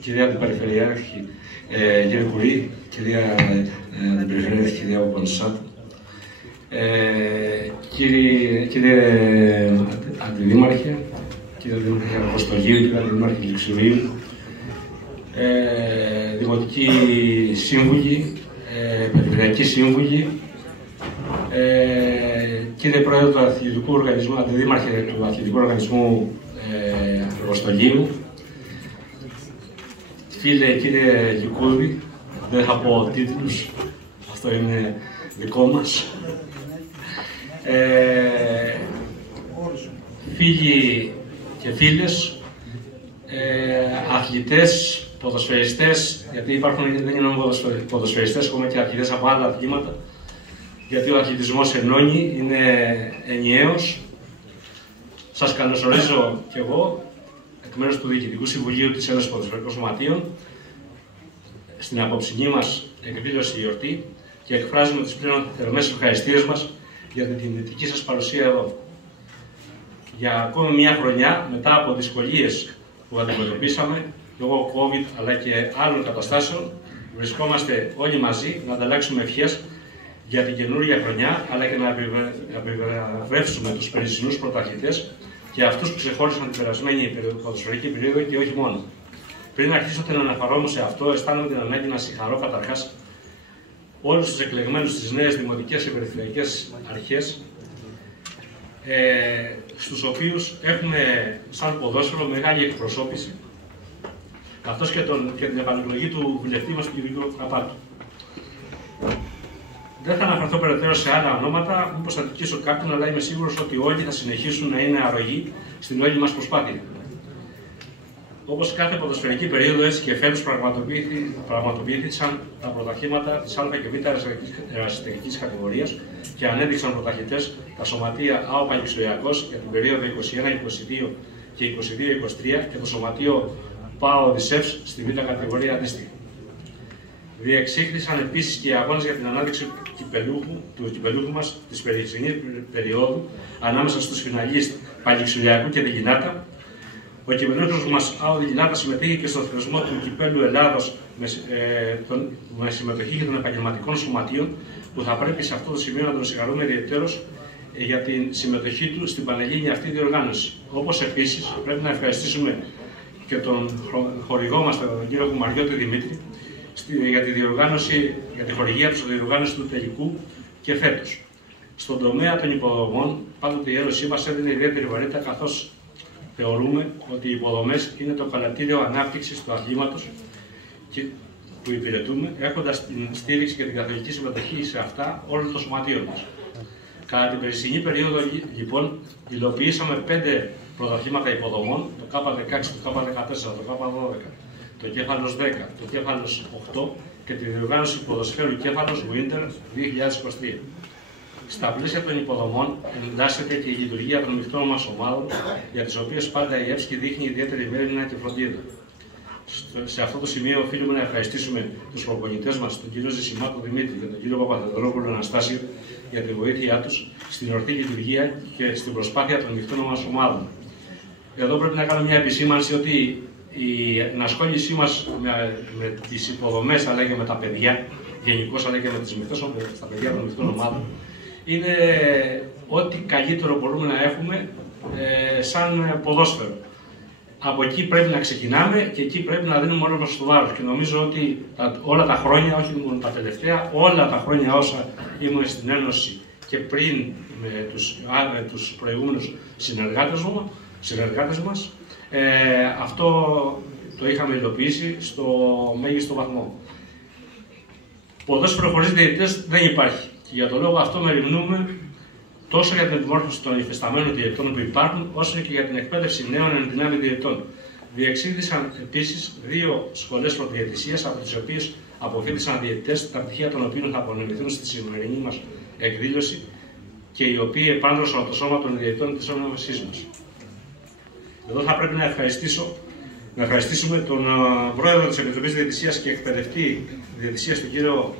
Κυρία Αντιπεριφερειάρχη, κύριε Κουρί, κυρία Αντιπεριφερειάρχη, κυρία Παπανσάτου, κύριε Αντιδήμαρχε, κύριε Αντιδήμαρχε Αποστολίου, κύριε Αντιδήμαρχε Λειξιουρίου, δημοτικοί σύμβουλοι, περιφερειακοί σύμβουλοι, κύριε Πρόεδρε του Αθλητικού Οργανισμού, Αντιδήμαρχε του Αθλητικού Οργανισμού Αποστολίου, φίλε κύριε Γικούδη, δεν θα πω τίτλους, αυτό είναι δικό μας. Φίλοι και φίλες, αθλητές, ποδοσφαιριστές, γιατί δεν είναι μόνο ποδοσφαιριστές, έχουμε και αθλητές από άλλα αθλήματα, γιατί ο αθλητισμός ενώνει, είναι ενιαίος. Σας καλωσορίζω και εγώ, εκ μέρους του Διοικητικού Συμβουλίου της Ένωσης Ποδοσφαιρικών Σωματείων, στην απόψινή μας εκδήλωση γιορτή και εκφράζουμε τις πλέον θερμές ευχαριστίες μας για την τιμητική σας παρουσία εδώ. Για ακόμη μια χρονιά, μετά από δυσκολίες που αντιμετωπίσαμε λόγω COVID αλλά και άλλων καταστάσεων, βρισκόμαστε όλοι μαζί να ανταλλάξουμε ευχές για την καινούργια χρονιά, αλλά και να επιβραβεύσουμε τους περσινούς πρωταθλητές και αυτούς που ξεχώρισαν την περασμένη ποδοσφαιρική περίοδο και όχι μόνο. Πριν αρχίσω να αναφερόμαι σε αυτό, αισθάνομαι την ανάγκη να συγχαρώ καταρχάς όλους τους εκλεγμένους στις νέες δημοτικές και περιφερειακές αρχές, στους οποίους έχουμε σαν ποδόσφαιρο μεγάλη εκπροσώπηση, καθώς και την επανεκλογή του βουλευτή μας, του κ. Καπάτου. Δεν θα αναφερθώ περαιτέρω σε άλλα ονόματα, μήπως θα δικήσω κάποιον, αλλά είμαι σίγουρος ότι όλοι θα συνεχίσουν να είναι αρρωγοί στην όλη μας προσπάθεια. Όπως κάθε ποδοσφαιρική περίοδο, έτσι και φέτος πραγματοποιήθηκαν τα πρωταθλήματα της Α και Β ερασιτεχνικής κατηγορίας και ανέδειξαν πρωταθλητές τα σωματεία ΑΟ Πανεπιστημιακός για την περίοδο 21-22 και 22-23 και το σωματείο ΠΑΟ Οδυσσεύς στη Β κατηγορία αντίστοιχα. Διεξήχθησαν επίσης και οι αγώνες για την ανάδειξη του κυπελούχου μας της περσινής περίοδου ανάμεσα στους φιναλίστ Παλιξουλιακού και Διγινάτα. Ο κυπελούχος μας ΑΟ Διγινάτα συμμετείχε και στο θεσμό του Κυπέλου Ελλάδος με συμμετοχή και των επαγγελματικών σωματείων, που θα πρέπει σε αυτό το σημείο να τον συγχαρούμε ιδιαιτέρως για την συμμετοχή του στην πανελλήνια αυτή διοργάνωση. Όπως επίσης πρέπει να ευχαριστήσουμε και τον χορηγό μας, τον κύριο Κουμαριώτη Δημήτρη, για τη χορηγία του στη διοργάνωση του τελικού και φέτος. Στον τομέα των υποδομών, πάντοτε η Ένωσή μας έδινε ιδιαίτερη βαρύτητα, καθώς θεωρούμε ότι οι υποδομές είναι το καλατήριο ανάπτυξης του αθλήματος που υπηρετούμε, έχοντας την στήριξη και την καθολική συμμετοχή σε αυτά όλων των σωματείων μας. Κατά την περσινή περίοδο, λοιπόν, υλοποιήσαμε 5 πρωταθλήματα υποδομών, το K16, το K14, το K12, το κέφαλος 10, το κέφαλος 8 και τη διοργάνωση ποδοσφαίρου κέφαλος Winter 2023. Στα πλαίσια των υποδομών εντάσσεται και η λειτουργία των μεικτών μας ομάδων, για τις οποίες πάντα η ΕΠΣΚΙ δείχνει ιδιαίτερη μέρημνα και φροντίδα. Σε αυτό το σημείο οφείλουμε να ευχαριστήσουμε τους προπονητές μας, τον κύριο Ζησιμάτο Δημήτρη και τον κύριο Παπαθεδρόπουλο Αναστάσιο, για τη βοήθειά τους στην ορθή λειτουργία και στην προσπάθεια των μεικτών μας ομάδων. Εδώ πρέπει να κάνω μια επισήμανση ότι η ενασχόλησή μας με τις υποδομές, αλλά και με τα παιδιά, γενικώς, αλλά και με τις τα παιδιά των μεικτών ομάδων, είναι ό,τι καλύτερο μπορούμε να έχουμε σαν ποδόσφαιρο. Από εκεί πρέπει να ξεκινάμε και εκεί πρέπει να δίνουμε όλο μας το βάρος. Και νομίζω ότι όλα τα χρόνια, όχι μόνο τα τελευταία, όλα τα χρόνια όσα ήμουν στην Ένωση και πριν με τους προηγούμενους συνεργάτες μας, αυτό το είχαμε υλοποιήσει στο μέγιστο βαθμό. Ποδόσφαιρο χωρίς διαιτητές δεν υπάρχει. Και για τον λόγο αυτό μεριμνούμε τόσο για την επιμόρφωση των υφισταμένων διαιτητών που υπάρχουν, όσο και για την εκπαίδευση νέων εν δυνάμει διαιτητών. Διεξήχθησαν επίσης 2 σχολές πρωτοδιαιτησίας, από τις οποίες αποφύτησαν διαιτητές, τα πτυχία των οποίων θα απονεμηθούν στη σημερινή μας εκδήλωση και οι οποίοι επάντρωσαν το σώμα των διαιτητών της Ένωσής μας. Εδώ θα πρέπει να ευχαριστήσουμε τον πρόεδρο της Επιτροπής Διαιτησίας και εκπαιδευτή διαιτησίας, τον κύριο